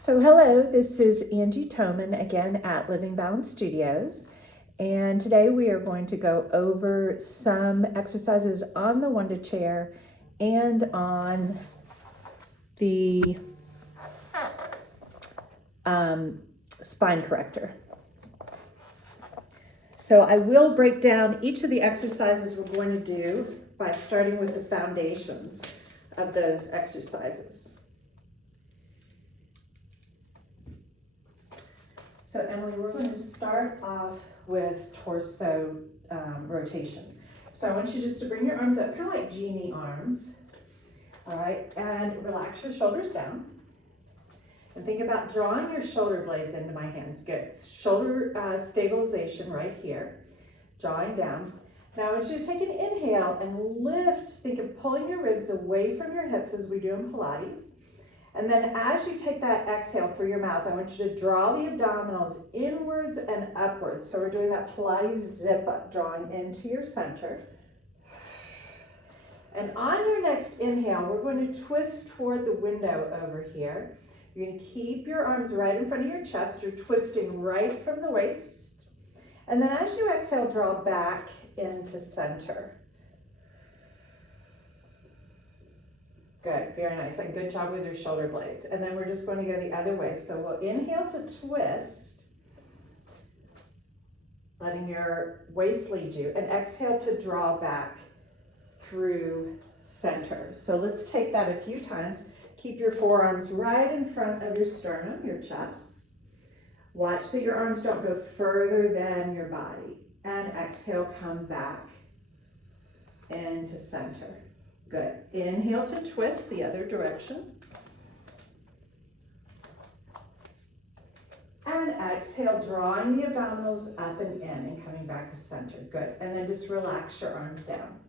So hello, this is Angie Toman again at Living Balance Studios. And today we are going to go over some exercises on the Wunda chair and on the spine corrector. So I will break down each of the exercises we're going to do by starting with the foundations of those exercises. So Emily, we're going to start off with torso rotation. So I want you just to bring your arms up, kind of like genie arms, all right, and relax your shoulders down. And think about drawing your shoulder blades into my hands. Good. Shoulder stabilization right here, drawing down. Now I want you to take an inhale and lift. Think of pulling your ribs away from your hips as we do in Pilates. And then as you take that exhale through your mouth, I want you to draw the abdominals inwards and upwards. So we're doing that Pilates zip up, drawing into your center. And on your next inhale, we're going to twist toward the window over here. You're going to keep your arms right in front of your chest. You're twisting right from the waist. And then as you exhale, draw back into center. Good, very nice, and good job with your shoulder blades. And then we're just going to go the other way. So we'll inhale to twist, letting your waist lead you, and exhale to draw back through center. So let's take that a few times. Keep your forearms right in front of your sternum, your chest. Watch that your arms don't go further than your body. And exhale, come back into center. Good. Inhale to twist the other direction. And exhale, drawing the abdominals up and in and coming back to center. Good. And then just relax your arms down.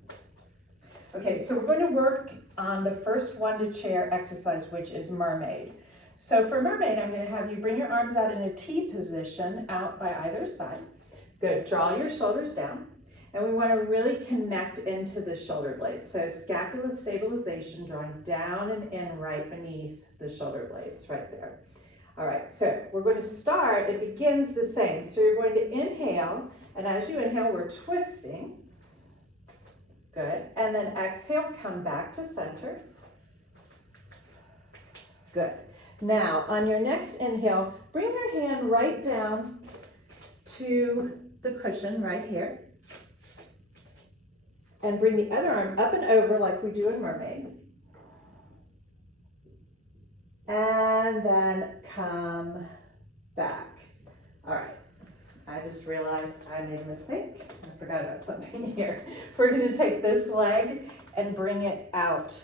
Okay, so we're going to work on the first Wunda chair exercise, which is mermaid. So for mermaid, I'm going to have you bring your arms out in a T position out by either side. Good. Draw your shoulders down. And we want to really connect into the shoulder blades. So scapula stabilization, drawing down and in right beneath the shoulder blades, right there. All right, so we're going to start, it begins the same. So you're going to inhale, and as you inhale, we're twisting. Good, and then exhale, come back to center. Good. Now, on your next inhale, bring your hand right down to the cushion right here. And bring the other arm up and over like we do in mermaid. And then come back. All right, I just realized I made a mistake. I forgot about something here. We're gonna take this leg and bring it out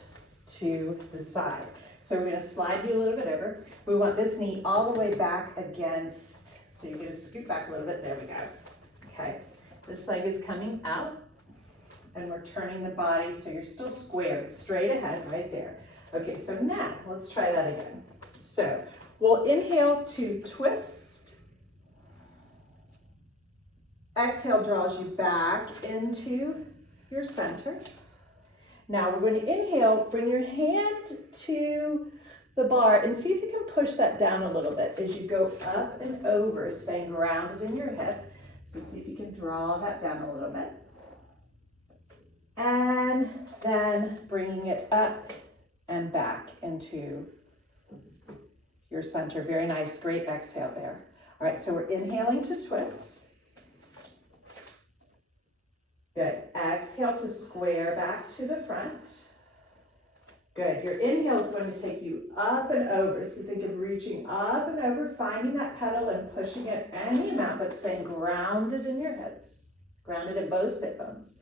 to the side. So we're gonna slide you a little bit over. We want this knee all the way back against, so you're gonna scoot back a little bit, there we go. Okay, this leg is coming out. And we're turning the body so you're still squared, straight ahead, right there. Okay, so now let's try that again. So we'll inhale to twist. Exhale draws you back into your center. Now we're going to inhale, bring your hand to the bar and see if you can push that down a little bit as you go up and over, staying grounded in your hip. So see if you can draw that down a little bit. And then bringing it up and back into your center. Very nice, great exhale there. All right, so we're inhaling to twist. Good, exhale to square back to the front. Good, your inhale is going to take you up and over. So think of reaching up and over, finding that pedal and pushing it any amount, but staying grounded in your hips, grounded in both sit bones.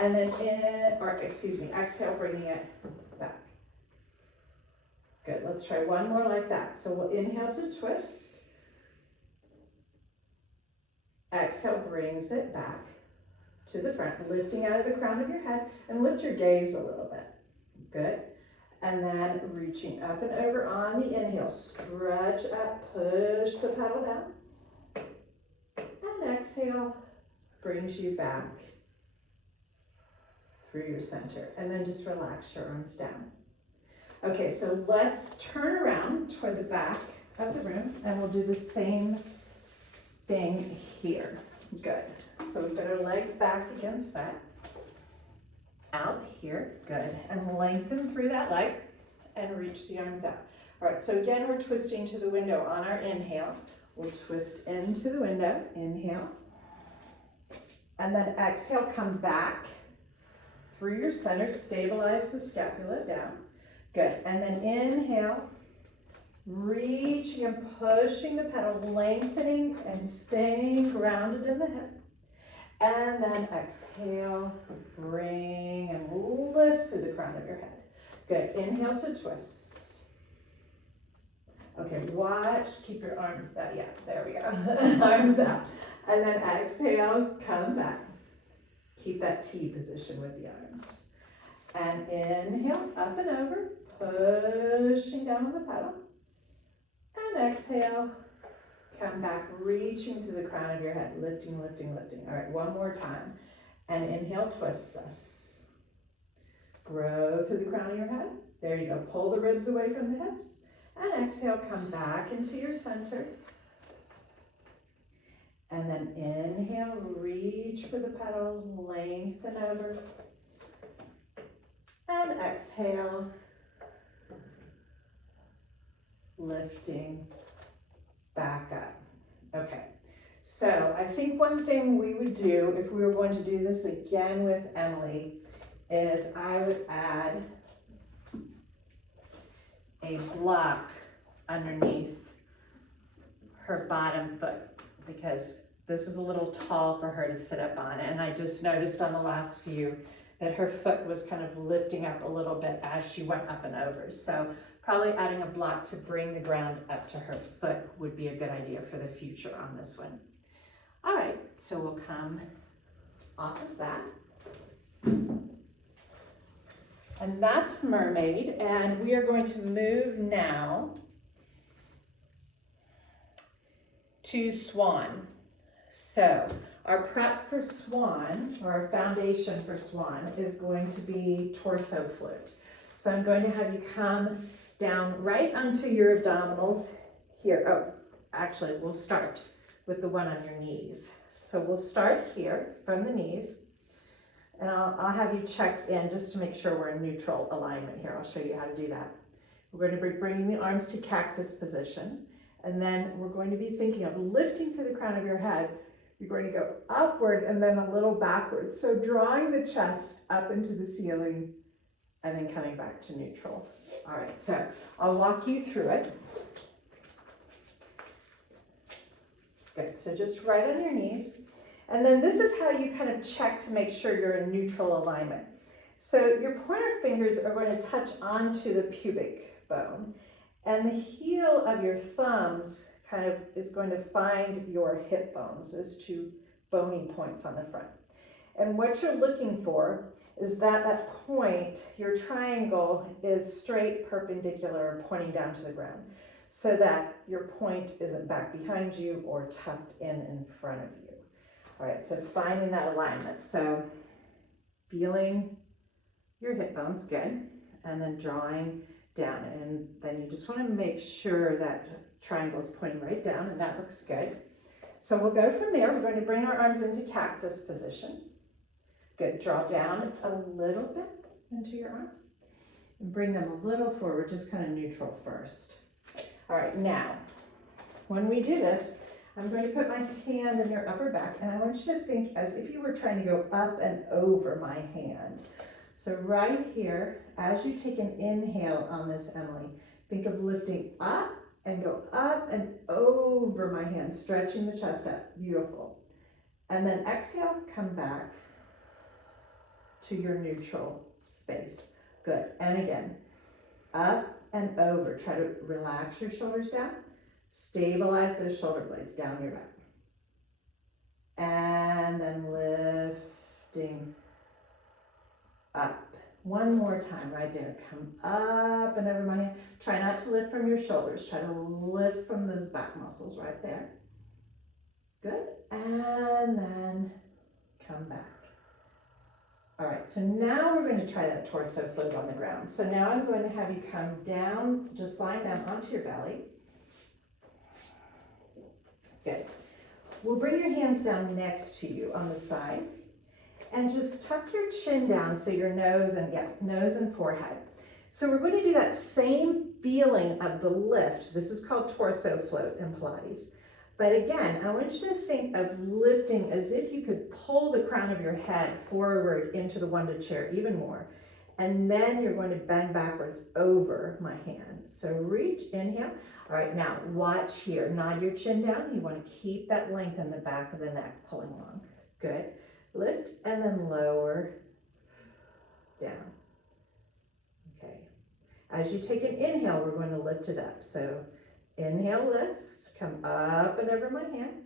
And then exhale, bringing it back. Good, let's try one more like that. So we'll inhale to twist. Exhale brings it back to the front, lifting out of the crown of your head, and lift your gaze a little bit. Good. And then reaching up and over on the inhale, stretch up, push the pedal down. And exhale brings you back through your center, and then just relax your arms down. Okay, so let's turn around toward the back of the room, and we'll do the same thing here. Good. So we've got our leg back against that. Out here, good. And lengthen through that leg and reach the arms out. All right, so again, we're twisting to the window on our inhale. We'll twist into the window, inhale. And then exhale, come back through your center, stabilize the scapula down. Good, and then inhale, reaching and pushing the pedal, lengthening and staying grounded in the hip. And then exhale, bring and lift through the crown of your head. Good, inhale to twist. Okay, watch, keep your arms out, yeah, there we go, arms out. And then exhale, come back. Keep that T position with the arms. And inhale, up and over, pushing down on the pedal. And exhale, come back, reaching through the crown of your head, lifting, lifting, lifting. All right, one more time. And inhale, twist us. Grow through the crown of your head. There you go, pull the ribs away from the hips. And exhale, come back into your center. And then inhale, reach for the pedal, lengthen over. And exhale, lifting back up. Okay, so I think one thing we would do if we were going to do this again with Emily is I would add a block underneath her bottom foot, because this is a little tall for her to sit up on. And I just noticed on the last few that her foot was kind of lifting up a little bit as she went up and over. So probably adding a block to bring the ground up to her foot would be a good idea for the future on this one. All right, so we'll come off of that. And that's mermaid, and we are going to move now to swan. So our prep for swan, or our foundation for swan, is going to be torso float. So I'm going to have you come down right onto your abdominals here. Oh, actually, we'll start with the one on your knees. So we'll start here from the knees. And I'll have you check in just to make sure we're in neutral alignment here. I'll show you how to do that. We're going to be bringing the arms to cactus position. And then we're going to be thinking of lifting through the crown of your head. You're going to go upward and then a little backwards. So drawing the chest up into the ceiling and then coming back to neutral. All right, so I'll walk you through it. Good, so just right on your knees. And then this is how you kind of check to make sure you're in neutral alignment. So your pointer fingers are going to touch onto the pubic bone, and the heel of your thumbs kind of is going to find your hip bones, those two bony points on the front. And what you're looking for is that that point, your triangle, is straight, perpendicular, pointing down to the ground, so that your point isn't back behind you or tucked in front of you. All right, so finding that alignment. So feeling your hip bones, good, and then drawing down. And then you just want to make sure that triangle is pointing right down, and that looks good. So we'll go from there. We're going to bring our arms into cactus position. Good, draw down a little bit into your arms and bring them a little forward, just kind of neutral first. All right, now, when we do this, I'm going to put my hand in your upper back, and I want you to think as if you were trying to go up and over my hand. So right here, as you take an inhale on this, Emily, think of lifting up and go up and over my hand, stretching the chest up. Beautiful. And then exhale, come back to your neutral space. Good. And again, up and over. Try to relax your shoulders down. Stabilize those shoulder blades down your back. And then lifting up. One more time right there. Come up and over my hand. Try not to lift from your shoulders. Try to lift from those back muscles right there. Good. And then come back. All right, so now we're going to try that torso float on the ground. So now I'm going to have you come down, just lying down onto your belly. Good. We'll bring your hands down next to you on the side and just tuck your chin down so your nose and forehead. So we're going to do that same feeling of the lift. This is called torso float in Pilates. But again, I want you to think of lifting as if you could pull the crown of your head forward into the Wunda chair even more. And then you're going to bend backwards over my hand. So reach, inhale. All right, now watch here. Nod your chin down. You want to keep that length in the back of the neck, pulling long. Good. Lift and then lower down. Okay. As you take an inhale, we're going to lift it up. So inhale, lift, come up and over my hand.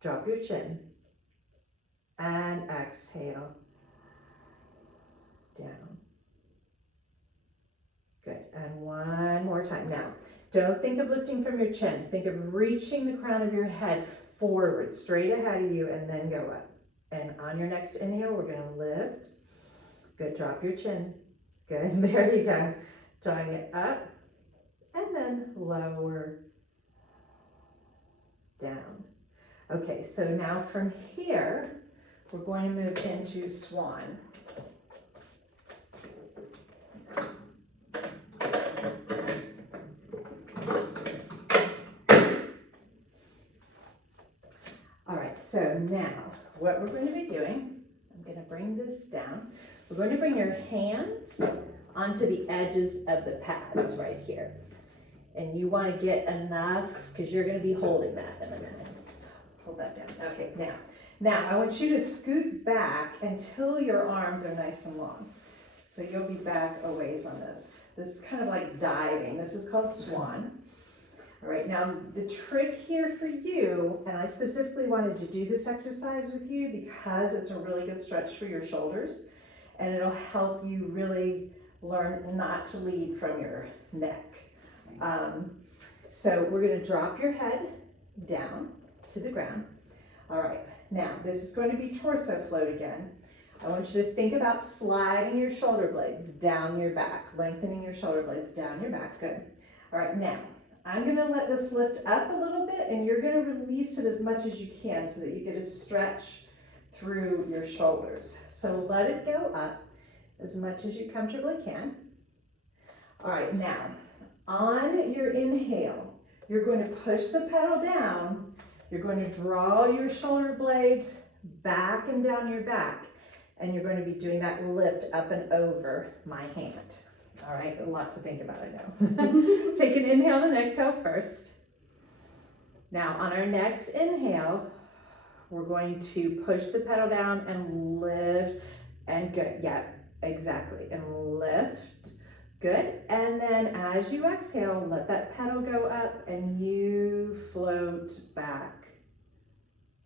Drop your chin. And exhale. Down. Good. And one more time. Now, don't think of lifting from your chin. Think of reaching the crown of your head forward, straight ahead of you, and then go up. And on your next inhale, we're going to lift. Good. Drop your chin. Good. There you go. Drawing it up and then lower down. Okay, so now from here, we're going to move into swan. All right, so now what we're going to be doing, I'm going to bring this down. We're going to bring your hands onto the edges of the pads right here. And you want to get enough, because you're going to be holding that in a minute. Hold that down. Okay, now I want you to scoot back until your arms are nice and long. So you'll be back a ways on this. This is kind of like diving. This is called swan. All right, now the trick here for you, and I specifically wanted to do this exercise with you because it's a really good stretch for your shoulders, and it'll help you really learn not to lead from your neck. So we're going to drop your head down to the ground. All right, now this is going to be torso float again. I want you to think about sliding your shoulder blades down your back, lengthening your shoulder blades down your back. Good. All right, now I'm going to let this lift up a little bit, and you're going to release it as much as you can so that you get a stretch through your shoulders. So let it go up as much as you comfortably can. All right, now on your inhale, you're going to push the pedal down. You're going to draw your shoulder blades back and down your back, and you're going to be doing that lift up and over my hand. All right, a lot to think about, I know. Take an inhale and exhale first. Now on our next inhale, we're going to push the pedal down and lift, and good, yeah, exactly, and lift. Good, and then as you exhale, let that pedal go up and you float back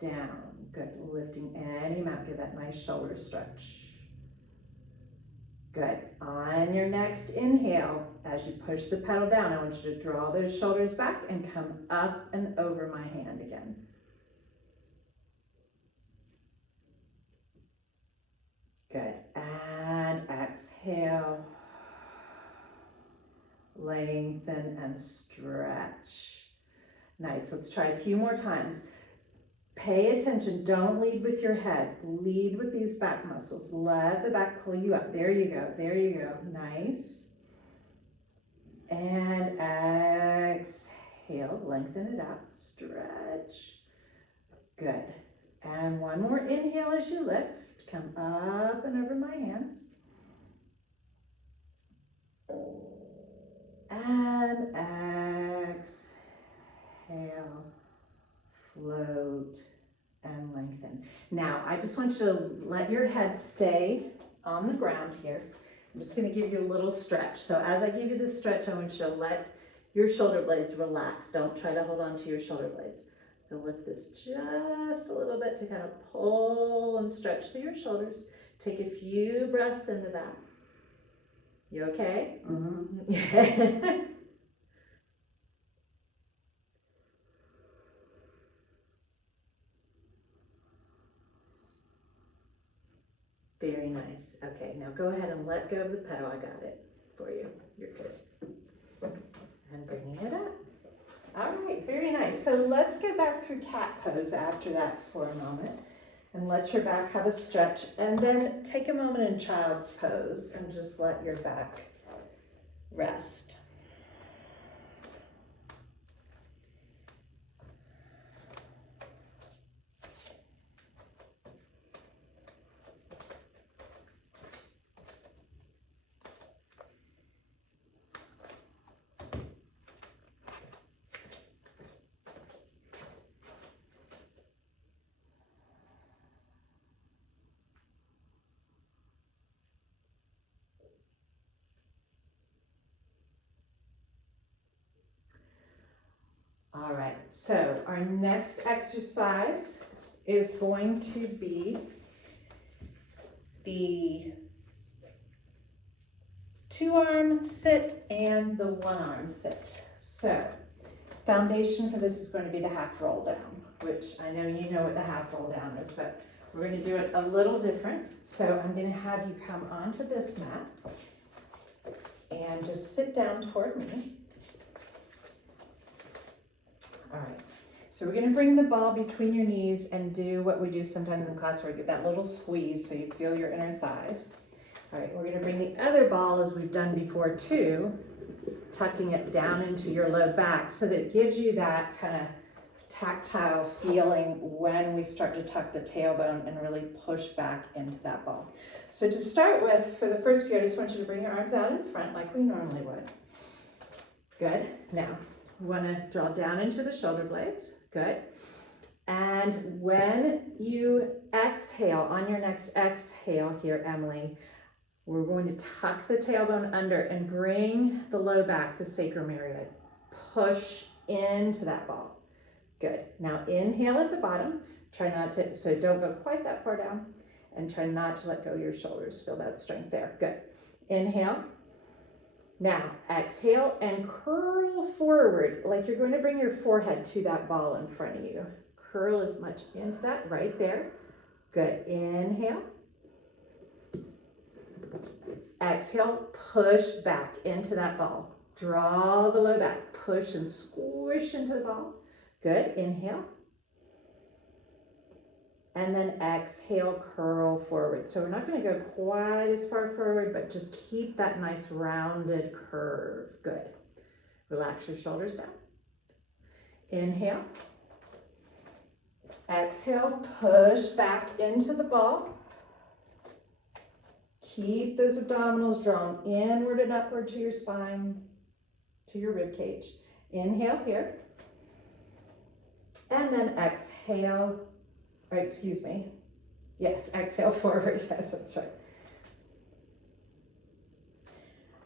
down. Good, lifting any amount, give that nice shoulder stretch. Good, on your next inhale, as you push the pedal down, I want you to draw those shoulders back and come up and over my hand again. Good, and exhale. Lengthen and stretch. Nice, let's try a few more times. Pay attention, don't lead with your head. Lead with these back muscles. Let the back pull you up. There you go, there you go. Nice. And exhale, lengthen it out, stretch. Good. And one more inhale as you lift. Come up and over my hands. And exhale, float and lengthen. Now, I just want you to let your head stay on the ground here. I'm just going to give you a little stretch. So as I give you this stretch, I want you to let your shoulder blades relax. Don't try to hold on to your shoulder blades. You'll lift this just a little bit to kind of pull and stretch through your shoulders. Take a few breaths into that. You okay? Mm-hmm. Very nice. Okay, now go ahead and let go of the pedal. I got it for you. You're good. And bringing it up. All right, very nice. so let's go back through cat pose after that for a moment and let your back have a stretch, and then take a moment in child's pose and just let your back rest. All right, so our next exercise is going to be the 2-arm sit and the 1-arm sit. So foundation for this is going to be the half roll down, which I know you know what the half roll down is, but we're going to do it a little different. So I'm going to have you come onto this mat and just sit down toward me. All right, so we're going to bring the ball between your knees and do what we do sometimes in class where you get that little squeeze so you feel your inner thighs. All right, we're going to bring the other ball, as we've done before too, tucking it down into your low back so that it gives you that kind of tactile feeling when we start to tuck the tailbone and really push back into that ball. So to start with, for the first few, I just want you to bring your arms out in front like we normally would. Good. Now, we want to draw down into the shoulder blades. Good. And when you exhale, on your next exhale here, Emily, we're going to tuck the tailbone under and bring the low back, the sacrum area. Push into that ball. Good. Now inhale at the bottom. Try not to, so don't go quite that far down, and try not to let go of your shoulders. Feel that strength there. Good. Inhale. Now exhale and curl forward like you're going to bring your forehead to that ball in front of you. Curl as much into that right there. Good. Inhale. Exhale, push back into that ball. Draw the low back, push and squish into the ball. Good. Inhale. And then exhale, curl forward. So we're not going to go quite as far forward, but just keep that nice rounded curve. Good. Relax your shoulders down. Inhale. Exhale, push back into the ball. Keep those abdominals drawn inward and upward to your spine, to your rib cage. Inhale here. And then exhale, or excuse me. Yes, exhale forward. Yes, that's right.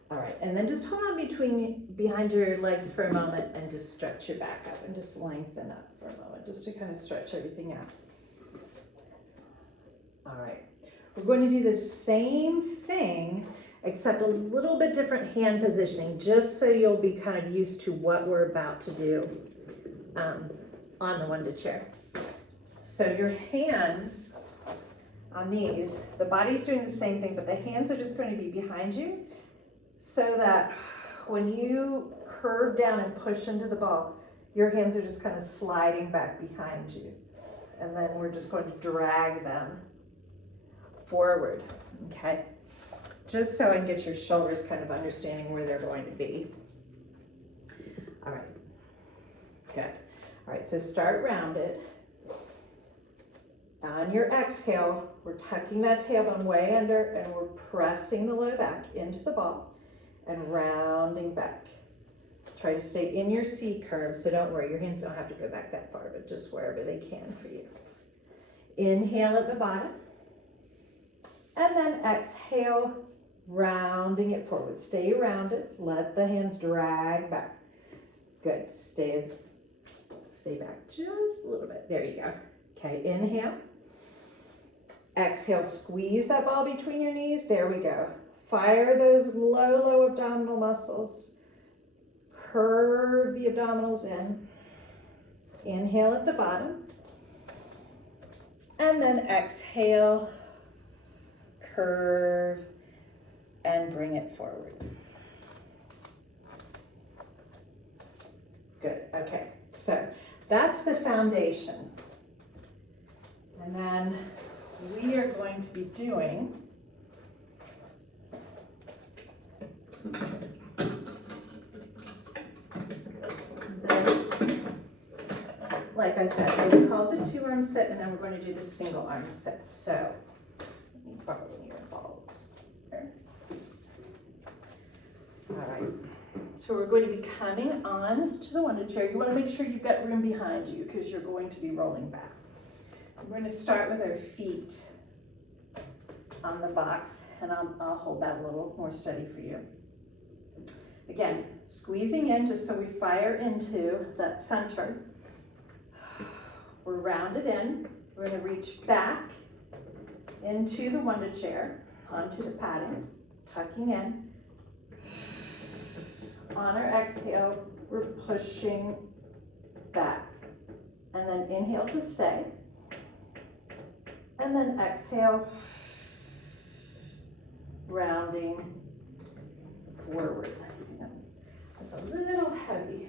All right, and then just hold on behind your legs for a moment and just stretch your back up and just lengthen up for a moment, just to kind of stretch everything out. All right. We're going to do the same thing, except a little bit different hand positioning, just so you'll be kind of used to what we're about to do on the Wunda chair. So your hands on these, the body's doing the same thing, but the hands are just going to be behind you so that when you curve down and push into the ball, your hands are just kind of sliding back behind you. And then we're just going to drag them forward, okay? Just so I can get your shoulders kind of understanding where they're going to be. All right, good. All right, so start rounded. On your exhale, we're tucking that tailbone way under and we're pressing the low back into the ball and rounding back. Try to stay in your C curve, so don't worry, your hands don't have to go back that far, but just wherever they can for you. Inhale at the bottom. And then exhale, rounding it forward. Stay rounded. Let the hands drag back. Good. Stay back just a little bit. There you go. Okay, inhale. Exhale, squeeze that ball between your knees. There we go. Fire those low abdominal muscles. Curve the abdominals in. Inhale at the bottom. And then exhale, curve, and bring it forward. Good, okay. So that's the foundation. And then we are going to be doing this, like I said, it's called the 2-arm sit, and then we're going to do the single arm sit. So, let me borrow your balls there. All right. So we're going to be coming on to the Wunda chair. You want to make sure you've got room behind you because you're going to be rolling back. We're going to start with our feet on the box, and I'll hold that a little more steady for you. Again, squeezing in just so we fire into that center. We're rounded in. We're going to reach back into the Wunda chair, onto the padding, tucking in. On our exhale, we're pushing back. And then inhale to stay. And then exhale, rounding forward. That's a little heavy.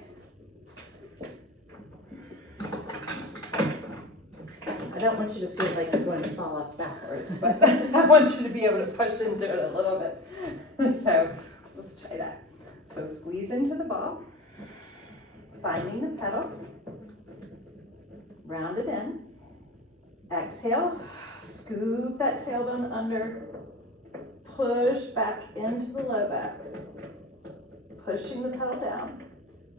I don't want you to feel like you're going to fall off backwards, but I want you to be able to push into it a little bit. So let's try that. So squeeze into the ball, finding the pedal, round it in, exhale, scoop that tailbone under, push back into the low back, pushing the pedal down,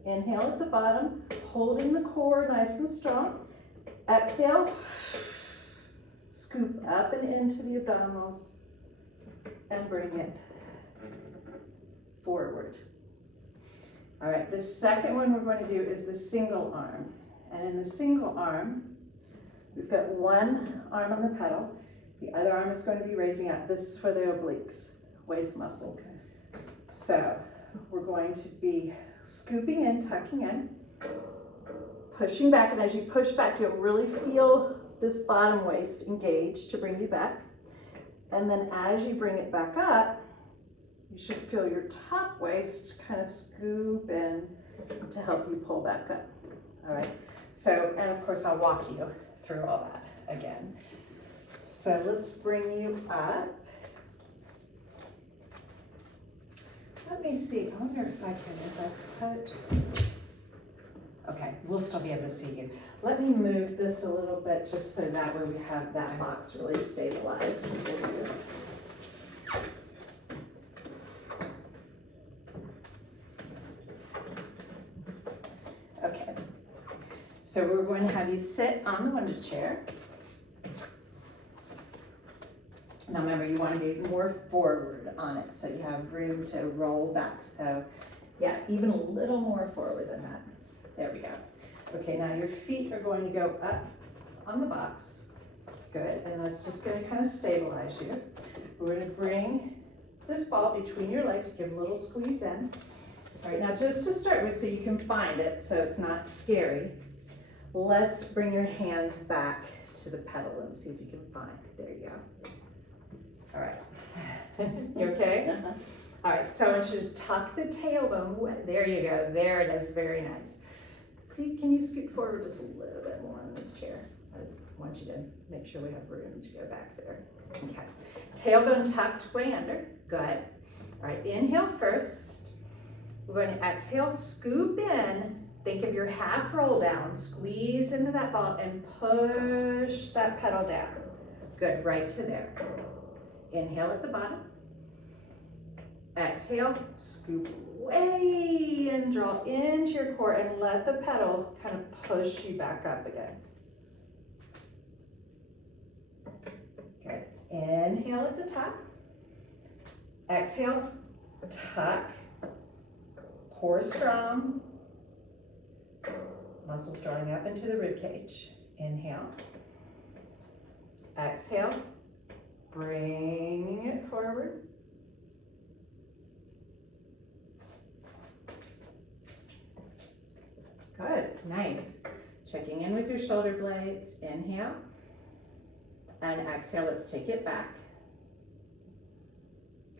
inhale at the bottom, holding the core nice and strong, exhale, scoop up and into the abdominals, and bring it forward. All right, the second one we're going to do is the single arm. And in the single arm, we've got one arm on the pedal. The other arm is going to be raising up. This is for the obliques, waist muscles. So we're going to be scooping in, tucking in, pushing back. And as you push back, you'll really feel this bottom waist engage to bring you back. And then as you bring it back up, you should feel your top waist kind of scoop in to help you pull back up. All right, so, and of course I'll walk you through all that again. So let's bring you up. Let me see, I wonder if I put, okay, we'll still be able to see you. Let me move this a little bit just so that way we have that box really stabilized. Okay, so we're going to have you sit on the Wunda chair. Now remember, you want to be more forward on it so you have room to roll back. So yeah, even a little more forward than that. There we go. Okay, now your feet are going to go up on the box. Good, and that's just going to kind of stabilize you. We're going to bring this ball between your legs, give a little squeeze in. All right, now just to start with so you can find it so it's not scary, let's bring your hands back to the pedal and see if you can find it. There you go. All right, you okay? Uh-huh. All right, so I want you to tuck the tailbone. There you go, there it is, very nice. See, can you scoot forward just a little bit more in this chair? I just want you to make sure we have room to go back there. Okay, tailbone tucked way under, good. All right, inhale first. We're going to exhale, scoop in, think of your half roll down, squeeze into that ball and push that pedal down. Good, right to there. Inhale at the bottom. Exhale, scoop way in, draw into your core and let the pedal kind of push you back up again. Good. Inhale at the top. Exhale, tuck. Core strong. Muscles drawing up into the rib cage. Inhale. Exhale. Bringing it forward. Good, nice. Checking in with your shoulder blades. Inhale. And exhale, let's take it back.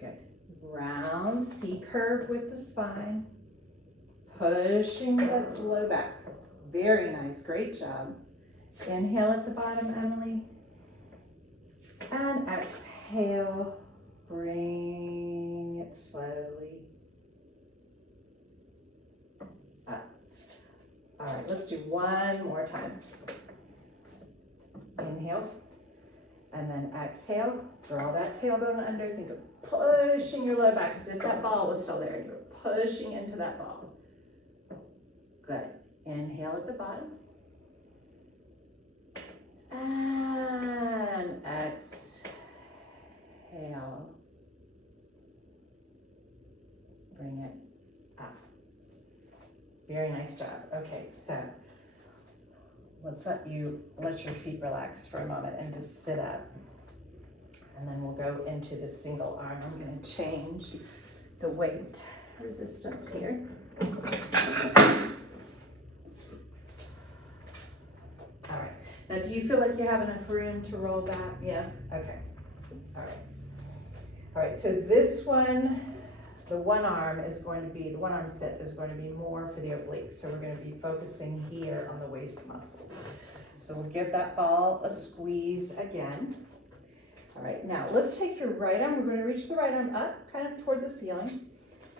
Good. Round C curve with the spine. Pushing the low back. Very nice, great job. Inhale at the bottom, Emily. And exhale, bring it slowly up. All right, let's do one more time. Inhale, and then exhale, draw that tailbone under, think of pushing your low back as if that ball was still there. You're pushing into that ball. Good. Inhale at the bottom. And exhale. Bring it up. Very nice job. Okay, so let's let your feet relax for a moment and just sit up. And then we'll go into the single arm. I'm going to change the weight resistance here. All right. Now, do you feel like you have enough room to roll back? Yeah? Okay. All right. All right, so this one, the one arm sit is going to be more for the obliques. So we're going to be focusing here on the waist muscles. So we'll give that ball a squeeze again. All right, now let's take your right arm. We're going to reach the right arm up, kind of toward the ceiling.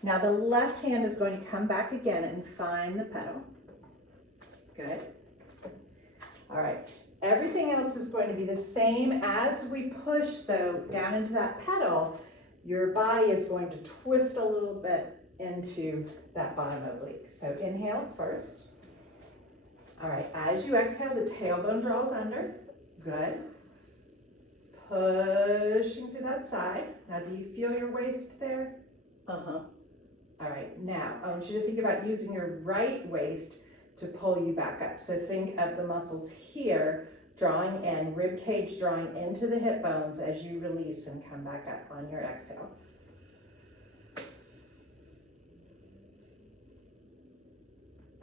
Now the left hand is going to come back again and find the pedal. Good. All right, everything else is going to be the same. As we push, though, down into that pedal, your body is going to twist a little bit into that bottom oblique. So inhale first. All right, as you exhale, the tailbone draws under. Good. Pushing to that side. Now, do you feel your waist there? Uh-huh. All right, now I want you to think about using your right waist to pull you back up. So think of the muscles here drawing in, rib cage drawing into the hip bones as you release and come back up on your exhale.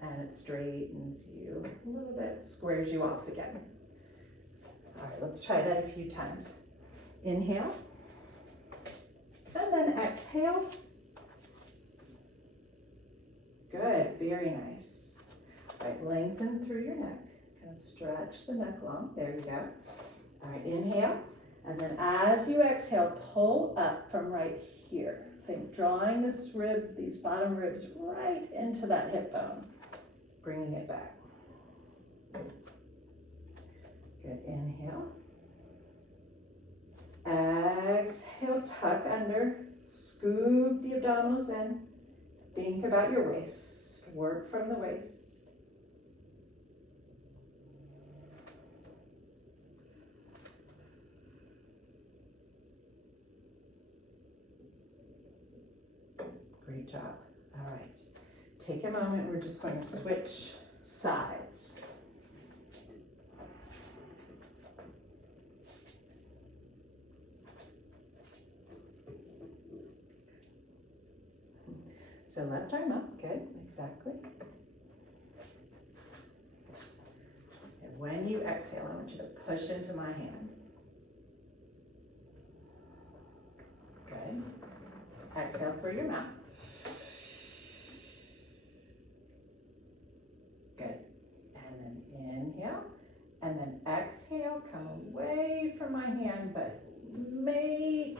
And it straightens you a little bit, squares you off again. All right, let's try that a few times. Inhale, and then exhale. Good, very nice. All right, lengthen through your neck. Kind of stretch the neck long. There you go. All right, inhale. And then as you exhale, pull up from right here. Think drawing this rib, these bottom ribs right into that hip bone. Bringing it back. Good, inhale. Exhale, tuck under. Scoop the abdominals in. Think about your waist. Work from the waist. Great job. All right. Take a moment. We're just going to switch sides. So left arm up. Good. Exactly. And when you exhale, I want you to push into my hand. Good. Exhale through your mouth. Good. And then inhale. And then exhale. Come away from my hand, but make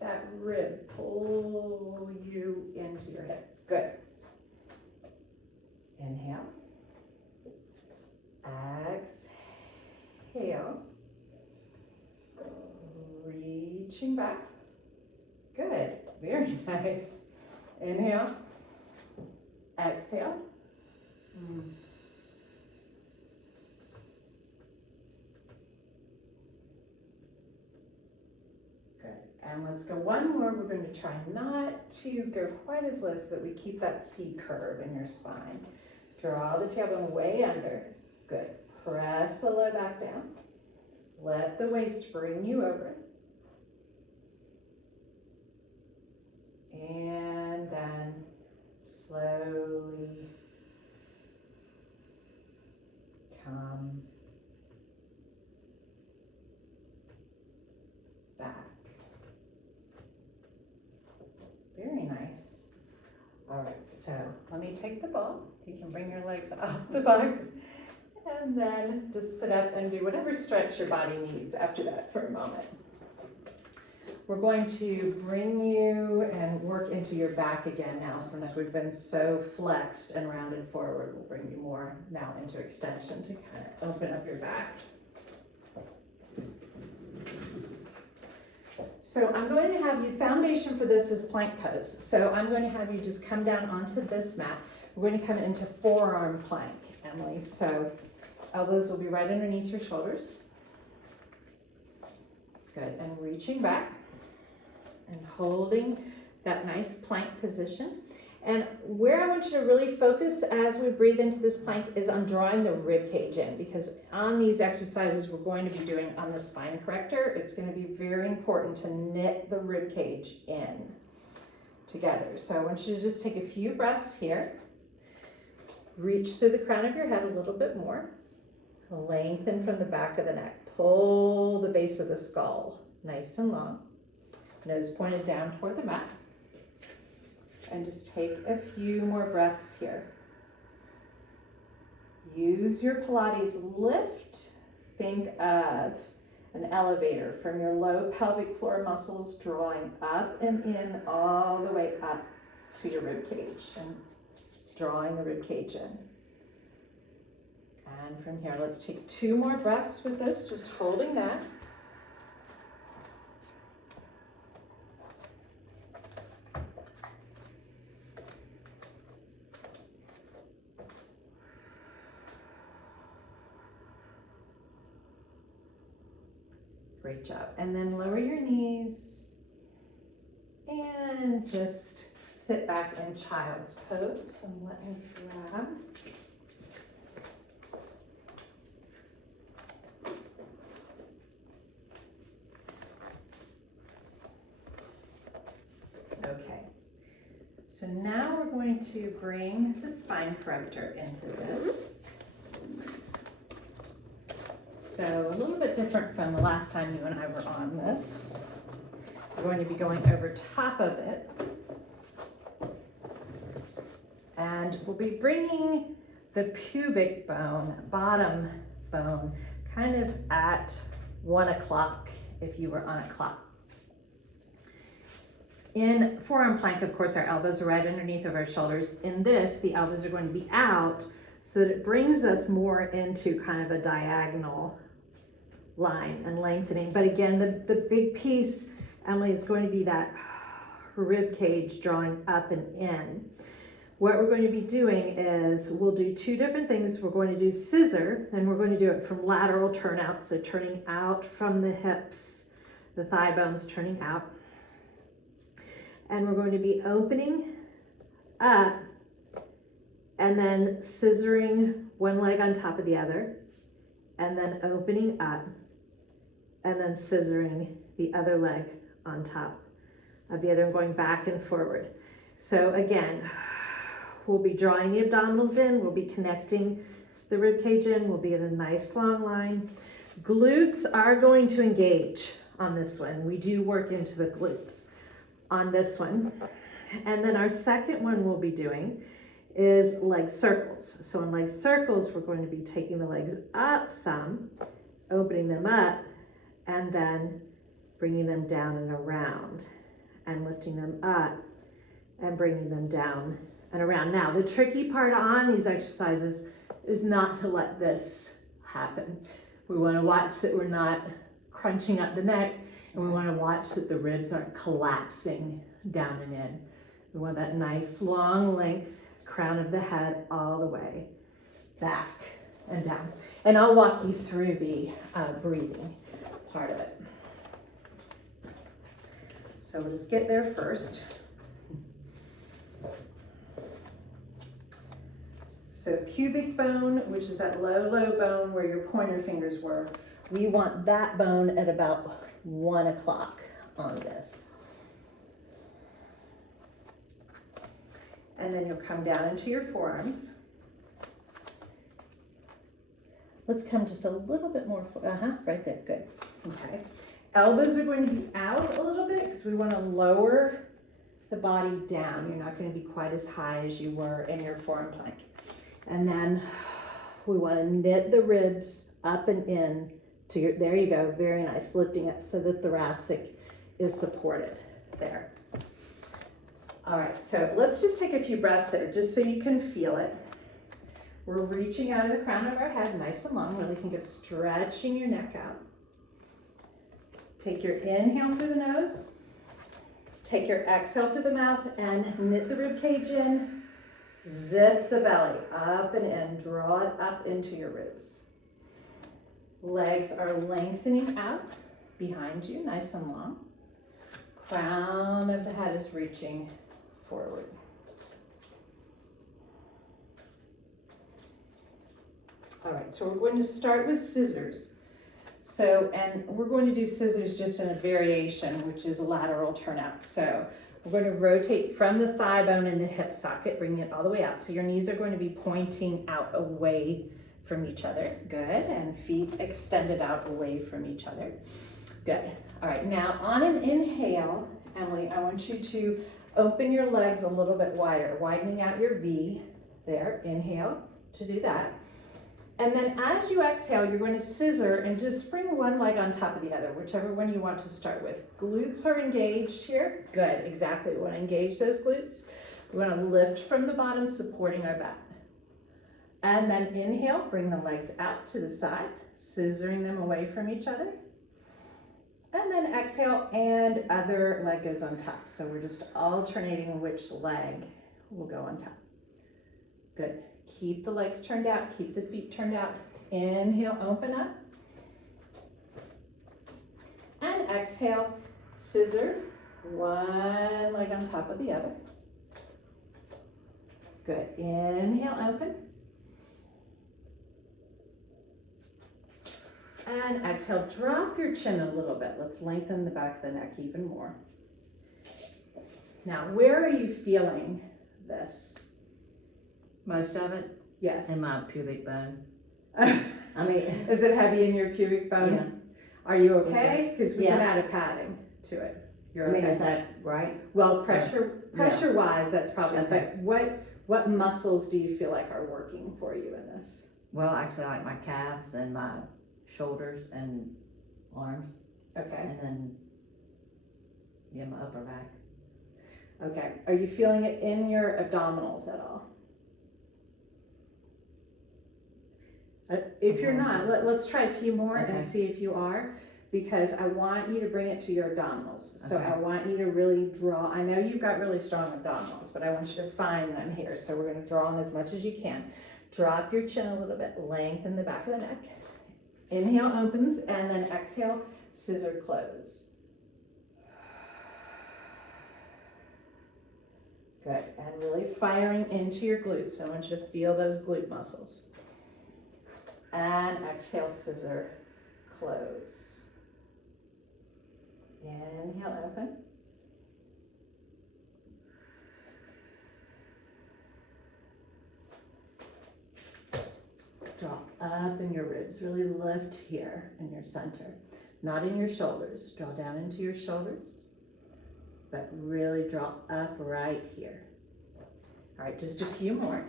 that rib pull you into your hip. Good. Inhale. Exhale. Reaching back. Good. Very nice. Inhale. Exhale. Good. And let's go one more. We're going to try not to go quite as low so that we keep that C curve in your spine. Draw the tailbone way under. Good. Press the low back down. Let the waist bring you over. And then slowly come back. Very nice. All right, so let me take the ball. You can bring your legs off the box and then just sit up and do whatever stretch your body needs after that for a moment. We're going to bring you and work into your back again now since we've been so flexed and rounded forward. We'll bring you more now into extension to kind of open up your back. So I'm going to have you, foundation for this is plank pose. So I'm going to have you just come down onto this mat. We're going to come into forearm plank, Emily. So elbows will be right underneath your shoulders. Good, and reaching back and holding that nice plank position. And where I want you to really focus as we breathe into this plank is on drawing the rib cage in, because on these exercises we're going to be doing on the spine corrector, it's going to be very important to knit the rib cage in together. So I want you to just take a few breaths here. Reach through the crown of your head a little bit more. Lengthen from the back of the neck. Pull the base of the skull nice and long. Nose pointed down toward the mat. And just take a few more breaths here. Use your Pilates lift. Think of an elevator from your low pelvic floor muscles drawing up and in all the way up to your rib cage and drawing the rib cage in. And from here, let's take 2 more breaths with this, just holding that. Great job. And then lower your knees and just sit back in child's pose. And let me grab. Okay. So now we're going to bring the spine corrector into this. So a little bit different from the last time you and I were on this. We're going to be going over top of it. And we'll be bringing the pubic bone, bottom bone, kind of at 1 o'clock if you were on a clock. In forearm plank, of course, our elbows are right underneath of our shoulders. In this, the elbows are going to be out so that it brings us more into kind of a diagonal line and lengthening. But again, the big piece, Emily, is going to be that rib cage drawing up and in. What we're going to be doing is we'll do 2 different things. We're going to do scissor, and we're going to do it from lateral turnout, so turning out from the hips, the thigh bones turning out. And we're going to be opening up and then scissoring one leg on top of the other, and then opening up and then scissoring the other leg on top of the other and going back and forward. So again, we'll be drawing the abdominals in, we'll be connecting the rib cage in, we'll be in a nice long line. Glutes are going to engage on this one. We do work into the glutes on this one. And then our second one we'll be doing is leg circles. So in leg circles, we're going to be taking the legs up some, opening them up, and then bringing them down and around, and lifting them up and bringing them down and around. Now, the tricky part on these exercises is not to let this happen. We want to watch that we're not crunching up the neck, and we want to watch that the ribs aren't collapsing down and in. We want that nice long length, crown of the head all the way back and down. And I'll walk you through the breathing part of it. So let's get there first. So pubic bone, which is that low bone where your pointer fingers were, we want that bone at about 1 o'clock on this. And then you'll come down into your forearms. Let's come just a little bit more, right there, good. Okay. Elbows are going to be out a little bit because we want to lower the body down. You're not going to be quite as high as you were in your forearm plank. And then we want to knit the ribs up and in to your, there you go, very nice, lifting up so the thoracic is supported there. All right, so let's just take a few breaths there just so you can feel it. We're reaching out of the crown of our head nice and long, really think of stretching your neck out. Take your inhale through the nose, take your exhale through the mouth and knit the rib cage in, zip the belly up and in, draw it up into your ribs. Legs are lengthening out behind you, nice and long. Crown of the head is reaching forward. All right, so we're going to start with scissors. So, and we're going to do scissors just in a variation, which is a lateral turnout. So we're going to rotate from the thigh bone in the hip socket, bringing it all the way out. So your knees are going to be pointing out away from each other. Good, and feet extended out away from each other. Good. All right, now on an inhale, Emily, I want you to open your legs a little bit wider, widening out your V there. Inhale to do that. And then as you exhale, you're going to scissor and just bring one leg on top of the other, whichever one you want to start with. Glutes are engaged here. Good, exactly. We want to engage those glutes. We want to lift from the bottom, supporting our back. And then inhale, bring the legs out to the side, scissoring them away from each other. And then exhale, and other leg goes on top. So we're just alternating which leg will go on top. Good. Keep the legs turned out, keep the feet turned out. Inhale, open up. And exhale, scissor one leg on top of the other. Good. Inhale, open. And exhale, drop your chin a little bit. Let's lengthen the back of the neck even more. Now, where are you feeling this? Most of it? Yes. In my pubic bone. I mean, is it heavy in your pubic bone? Yeah. Are you okay? Because we can Yeah. add a padding to it. You're I mean, okay. is that right? Well, pressure wise, that's probably, Okay. but what muscles do you feel like are working for you in this? Well, actually, like my calves and my shoulders and arms, Okay, and then, yeah, my upper back. okay. Are you feeling it in your abdominals at all? If you're not, let's try a few more and Okay. see if you are, because I want you to bring it to your abdominals. So Okay. I want you to really draw, I know you've got really strong abdominals, but I want you to find them here. So we're gonna draw on as much as you can. Drop your chin a little bit, lengthen the back of the neck. Inhale opens, and then exhale, scissor close. Good, and really firing into your glutes. I want you to feel those glute muscles. And exhale, scissor, close. Inhale, open. Draw up in your ribs, really lift here in your center, not in your shoulders. Draw down into your shoulders, but really draw up right here. All right, just a few more.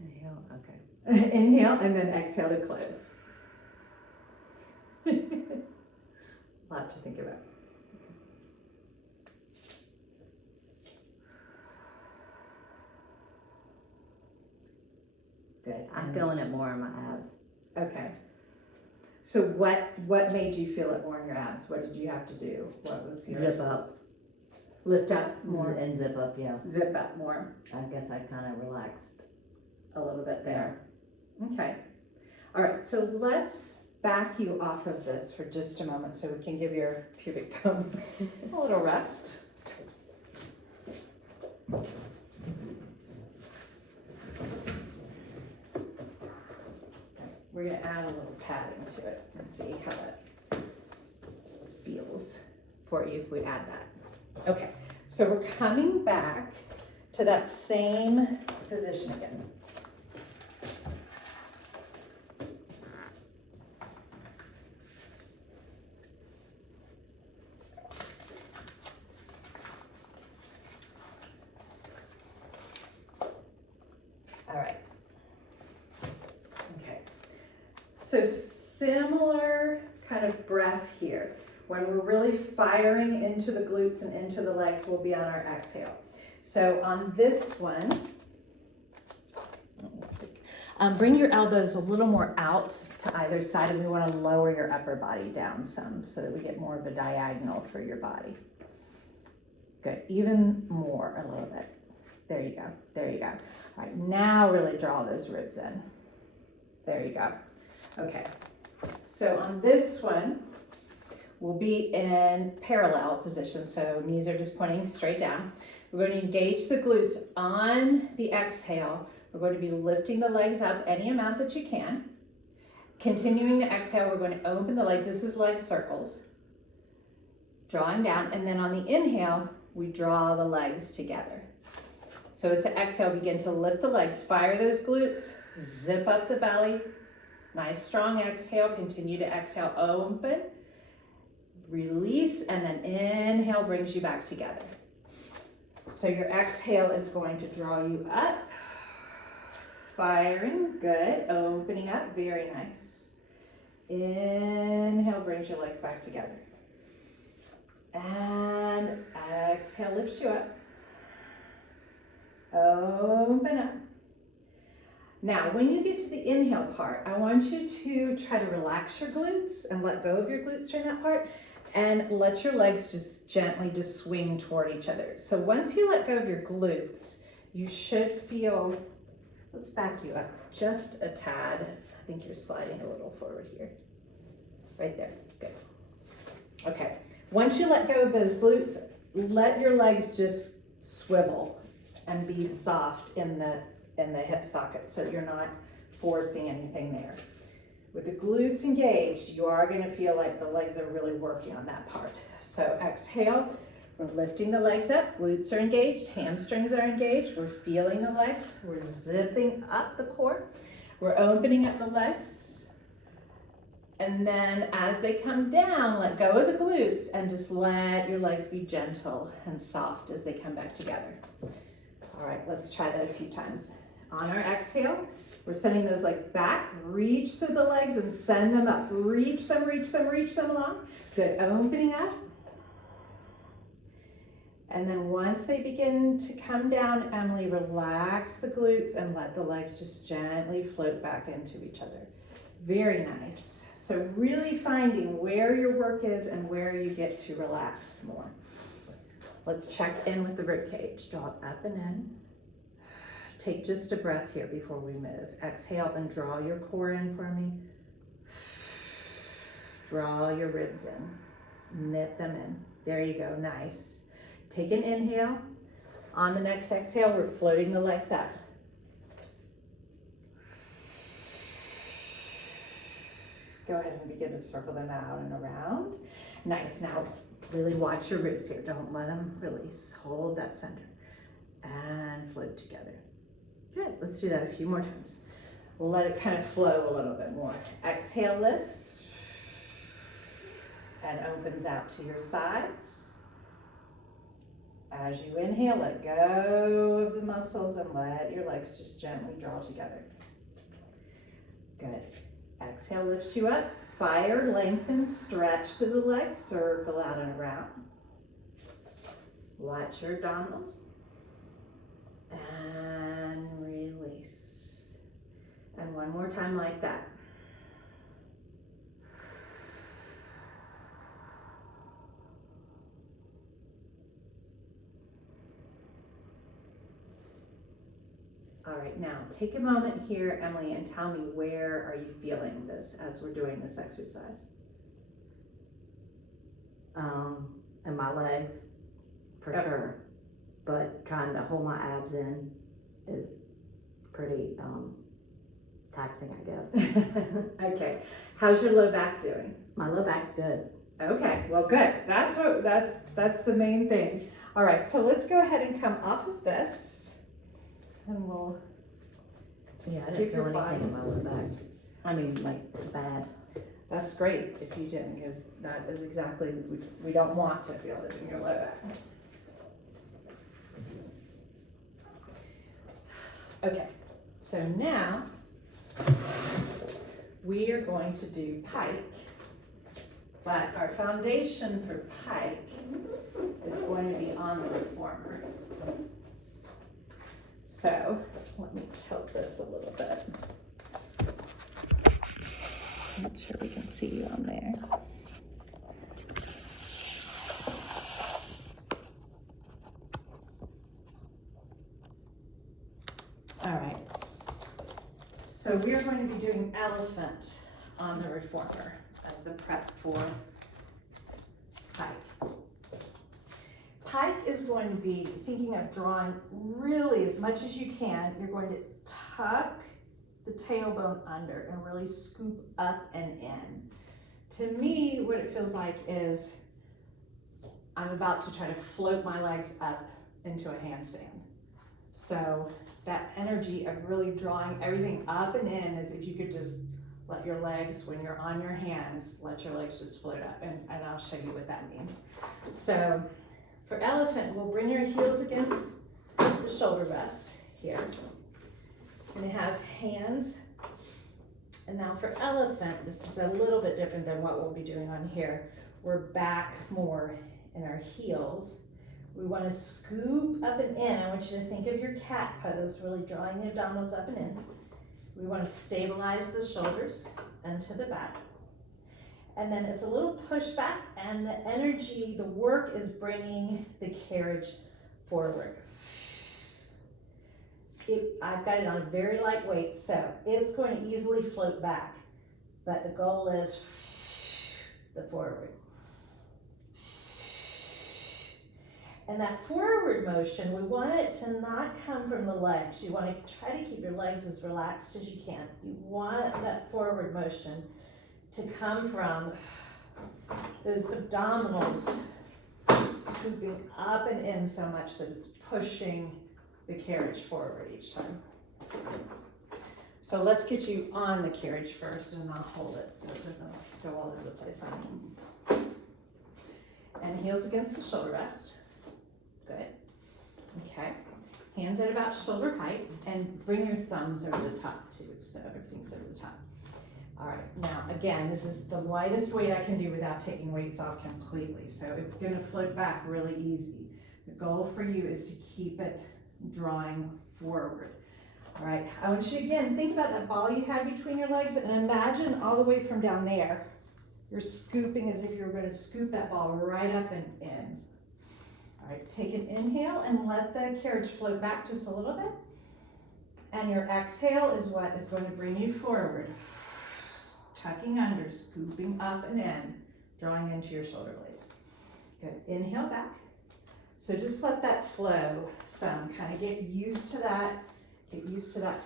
Inhale, okay. Inhale and then exhale to close. Lot to think about. Good. I'm feeling it more in my abs. Okay. So what made you feel it more in your abs? What did you have to do? What was your Zip up. lift up more? And zip up, yeah. Zip up more. I guess I kind of relaxed. A little bit there. Okay. All right, so let's back you off of this for just a moment so we can give your pubic bone a little rest. We're gonna add a little padding to it and see how it feels for you if we add that. Okay, so we're coming back to that same position again. So similar kind of breath here. When we're really firing into the glutes and into the legs, we'll be on our exhale. So on this one, bring your elbows a little more out to either side, and we want to lower your upper body down some so that we get more of a diagonal for your body. Good, even more, a little bit. There you go, there you go. All right, now really draw those ribs in. There you go. Okay, so on this one, we'll be in parallel position, so knees are just pointing straight down. We're going to engage the glutes on the exhale. We're going to be lifting the legs up any amount that you can. Continuing to exhale, we're going to open the legs. This is leg circles. Drawing down, and then on the inhale, we draw the legs together. So it's an exhale, begin to lift the legs, fire those glutes, zip up the belly. Nice strong exhale, continue to exhale, open, release, and then inhale brings you back together. So your exhale is going to draw you up, firing, good, opening up, very nice. Inhale brings your legs back together. And exhale lifts you up. Open up. Now, when you get to the inhale part, I want you to try to relax your glutes and let go of your glutes during that part, and let your legs just gently just swing toward each other. So once you let go of your glutes, you should feel, let's back you up just a tad. I think you're sliding a little forward here. Right there, good. Okay, once you let go of those glutes, let your legs just swivel and be soft in the hip socket so you're not forcing anything there. With the glutes engaged, you are going to feel like the legs are really working on that part. So exhale, we're lifting the legs up, glutes are engaged, hamstrings are engaged, we're feeling the legs, we're zipping up the core, we're opening up the legs, and then as they come down, let go of the glutes and just let your legs be gentle and soft as they come back together. All right, let's try that a few times. On our exhale, we're sending those legs back, reach through the legs and send them up. Reach them, reach them, reach them along. Good, opening up. And then once they begin to come down, Emily, relax the glutes and let the legs just gently float back into each other. Very nice. So really finding where your work is and where you get to relax more. Let's check in with the rib cage. Draw it up and in. Take just a breath here before we move. Exhale and draw your core in for me. Draw your ribs in. Knit them in. There you go, nice. Take an inhale. On the next exhale, we're floating the legs up. Go ahead and begin to circle them out and around. Nice, now really watch your ribs here. Don't let them release. Hold that center and float together. Good, let's do that a few more times. We'll let it kind of flow a little bit more. Exhale lifts and opens out to your sides. As you inhale, let go of the muscles and let your legs just gently draw together. Good. Exhale lifts you up. Fire, lengthen, stretch through the legs, circle out and around. Watch your abdominals. And release. And one more time like that. All right, now take a moment here, Emily, and tell me, where are you feeling this as we're doing this exercise? In my legs, for sure. But trying to hold my abs in is pretty taxing, I guess. Okay, how's your low back doing? My low back's good. Okay, well, good. That's the main thing. All right, so let's go ahead and come off of this, and we'll. Yeah, I didn't feel anything in my low back. I mean, like, bad. That's great if you didn't, because that is exactly, we don't want to feel it in your low back. Okay, so now we are going to do pike, but our foundation for pike is going to be on the reformer. So let me tilt this a little bit. Make sure we can see you on there. All right. So we are going to be doing elephant on the reformer as the prep for pike. Pike is going to be thinking of drawing really as much as you can. You're going to tuck the tailbone under and really scoop up and in. To me, what it feels like is I'm about to try to float my legs up into a handstand. So that energy of really drawing everything up and in, as if you could just let your legs, when you're on your hands, let your legs just float up, and I'll show you what that means. So for elephant, we'll bring your heels against the shoulder rest here. We're gonna have hands. And now for elephant, this is a little bit different than what we'll be doing on here. We're back more in our heels. We want to scoop up and in. I want you to think of your cat pose, really drawing the abdominals up and in. We want to stabilize the shoulders into the back. And then it's a little push back, and the energy, the work is bringing the carriage forward. I've got it on very lightweight, so it's going to easily float back, but the goal is the forward. And that forward motion, we want it to not come from the legs. You want to try to keep your legs as relaxed as you can. You want that forward motion to come from those abdominals scooping up and in so much that it's pushing the carriage forward each time. So let's get you on the carriage first, and I'll hold it so it doesn't go all over the place on you. And heels against the shoulder rest. Good. Okay. Hands at about shoulder height, and bring your thumbs over the top too, so everything's over the top. All right, now again, this is the lightest weight I can do without taking weights off completely, so it's gonna float back really easy. The goal for you is to keep it drawing forward. All right, I want you to again, think about that ball you had between your legs, and imagine all the way from down there, you're scooping as if you were gonna scoop that ball right up and in. All right, take an inhale and let the carriage float back just a little bit. And your exhale is what is going to bring you forward. Tucking under, scooping up and in, drawing into your shoulder blades. Good, inhale back. So just let that flow some, kind of get used to that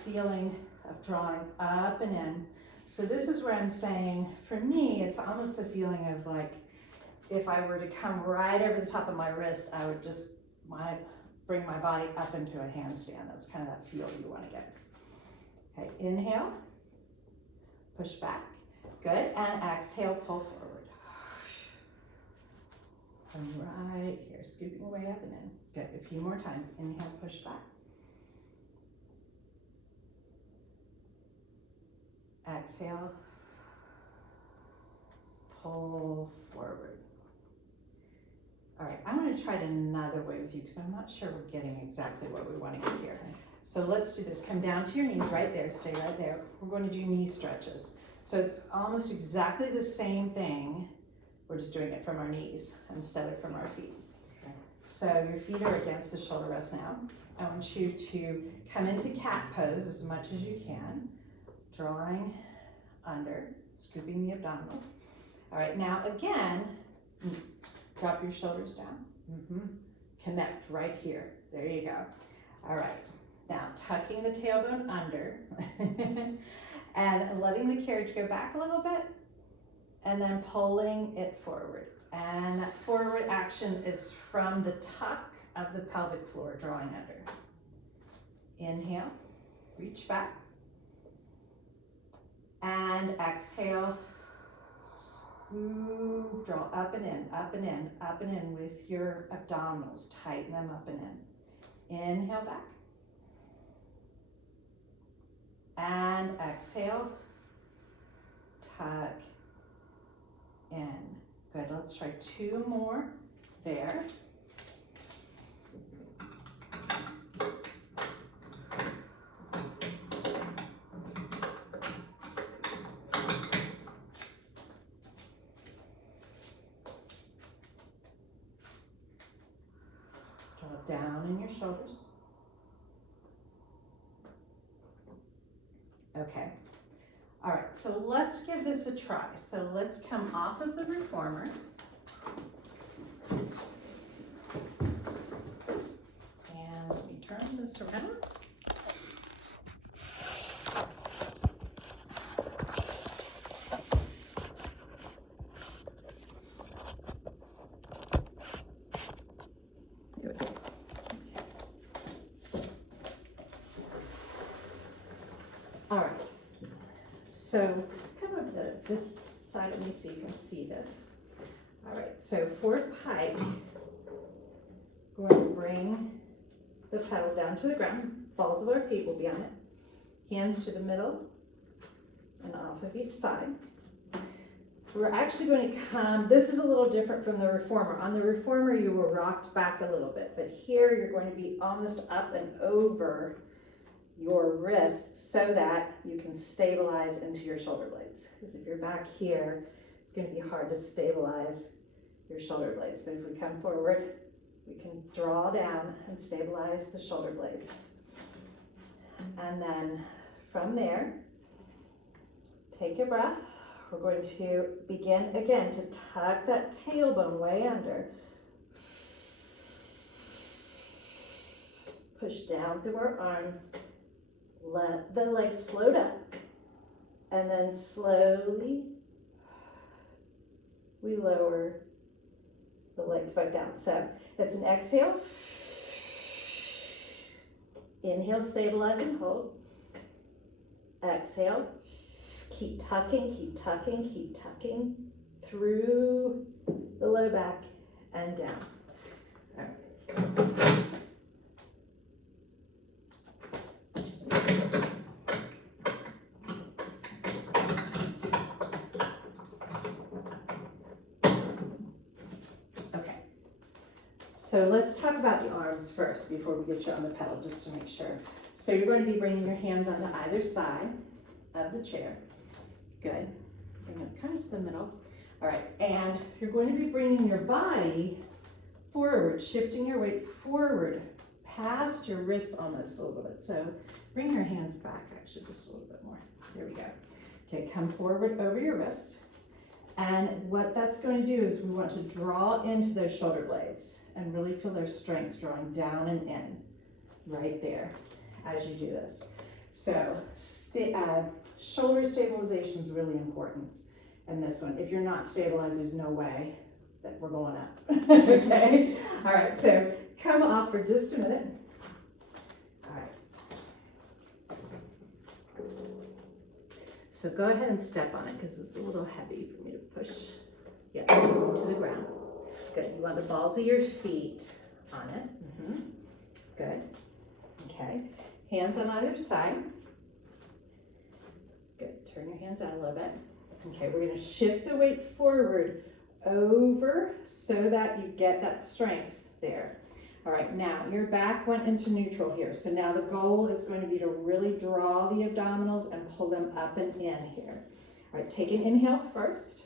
feeling of drawing up and in. So this is where I'm saying, for me, it's almost the feeling of like, if I were to come right over the top of my wrist, I would just bring my body up into a handstand. That's kind of that feel you want to get. Okay, inhale, push back, good, and exhale, pull forward. And right here, scooping way up and in. Good, a few more times. Inhale, push back. Exhale, pull forward. All right, I'm going to try it another way with you because I'm not sure we're getting exactly what we want to get here. So let's do this. Come down to your knees right there. Stay right there. We're going to do knee stretches. So it's almost exactly the same thing. We're just doing it from our knees instead of from our feet. Okay. So your feet are against the shoulder rest now. I want you to come into cat pose as much as you can. Drawing under, scooping the abdominals. All right, now again, drop your shoulders down. Connect right here. There you go. All right, now tucking the tailbone under and letting the carriage go back a little bit and then pulling it forward. And that forward action is from the tuck of the pelvic floor, drawing under. Inhale, reach back. And exhale, scoop, draw up and in, up and in, up and in with your abdominals. Tighten them up and in. Inhale back. And exhale, tuck in. Good, let's try 2 more there. Draw down in your shoulders. Okay. All right, so let's give this a try. So let's come off of the reformer. And let me turn this around. Here we go. All right. So come over to this side of me so you can see this. All right, so forward pike, we're going to bring the pedal down to the ground. Balls of our feet will be on it. Hands to the middle and off of each side. We're actually going to come, this is a little different from the reformer. On the reformer, you were rocked back a little bit, but here you're going to be almost up and over your wrist so that you can stabilize into your shoulder blades. Because if you're back here, it's going to be hard to stabilize your shoulder blades. But if we come forward, we can draw down and stabilize the shoulder blades. And then from there, take a breath. We're going to begin again to tuck that tailbone way under. Push down through our arms. Let the legs float up. And then slowly we lower the legs back down. So that's an exhale. Inhale, stabilize and hold. Exhale. Keep tucking, keep tucking, keep tucking through the low back and down. All right. Okay. So let's talk about the arms first before we get you on the pedal, just to make sure. So you're going to be bringing your hands onto either side of the chair. Good. Bring it kind of to the middle. All right, and you're going to be bringing your body forward, shifting your weight forward past your wrist almost a little bit. So bring your hands back actually just a little bit more. There we go. Okay, come forward over your wrist. And what that's going to do is we want to draw into those shoulder blades and really feel their strength drawing down and in right there as you do this. So shoulder stabilization is really important in this one. If you're not stabilized, there's no way that we're going up. Okay? All right, so come off for just a minute. All right. So go ahead and step on it because it's a little heavy for me to push to the ground. Good. You want the balls of your feet on it. Mm-hmm. Good. Okay. Hands on either side. Good. Turn your hands out a little bit. Okay, we're going to shift the weight forward over so that you get that strength there. All right, now your back went into neutral here. So now the goal is going to be to really draw the abdominals and pull them up and in here. All right, take an inhale first.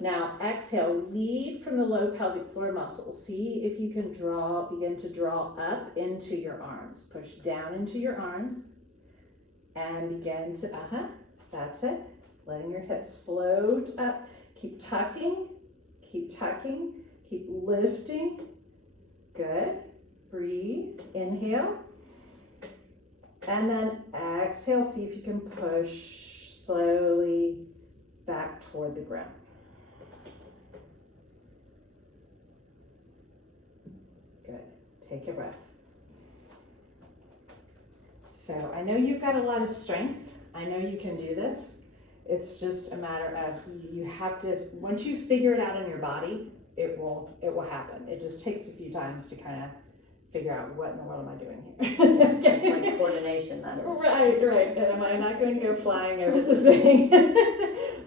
Now exhale, lead from the low pelvic floor muscles. See if you can begin to draw up into your arms. Push down into your arms and begin to, that's it. Letting your hips float up. Keep tucking, keep lifting. Good. Breathe, inhale. And then exhale, see if you can push slowly back toward the ground. Good. Take a breath. So I know you've got a lot of strength. I know you can do this. It's just a matter of you have to, once you figure it out in your body, it will happen. It just takes a few times to kind of figure out what in the world am I doing It's here. like coordination, that is. Right, and am I not going to go flying over this thing?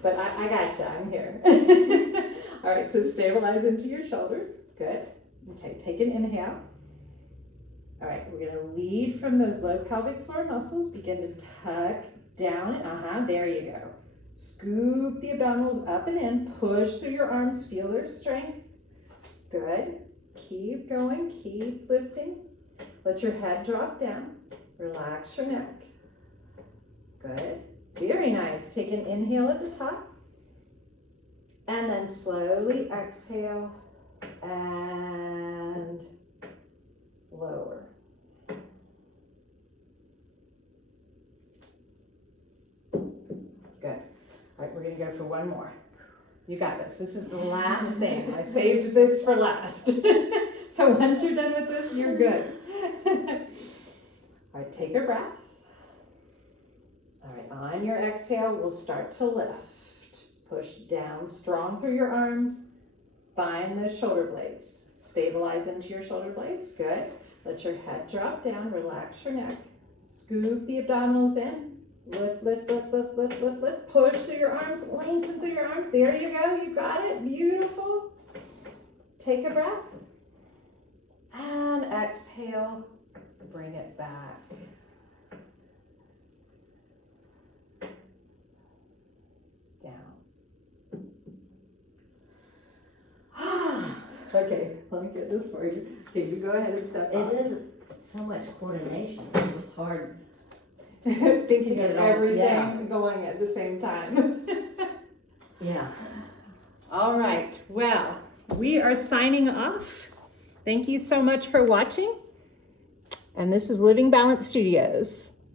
But I got you, I'm here. All right, so stabilize into your shoulders, good. Okay, take an inhale. All right, we're gonna lead from those low pelvic floor muscles, begin to tuck down, there you go. Scoop the abdominals up and in, push through your arms, feel their strength. Good, keep going, keep lifting. Let your head drop down, relax your neck. Good, very nice. Take an inhale at the top, and then slowly exhale and lower. Good. All right, we're gonna go for one more. You got this. This is the last thing. I saved this for last. So once you're done with this, you're good. All right, take a breath. All right, on your exhale, we'll start to lift. Push down strong through your arms. Find those shoulder blades. Stabilize into your shoulder blades. Good. Let your head drop down. Relax your neck. Scoop the abdominals in. Lift, lift, lift, lift, lift, lift, lift. Push through your arms. Lengthen through your arms. There you go. You got it. Beautiful. Take a breath. And exhale. Bring it back. Down. Okay, let me get this for you. Okay, you go ahead and step up. It is so much coordination, it's just hard. Thinking Get of it all- everything yeah. going at the same time. Yeah. All right, well, we are signing off. Thank you so much for watching. And this is Living Balance Studios.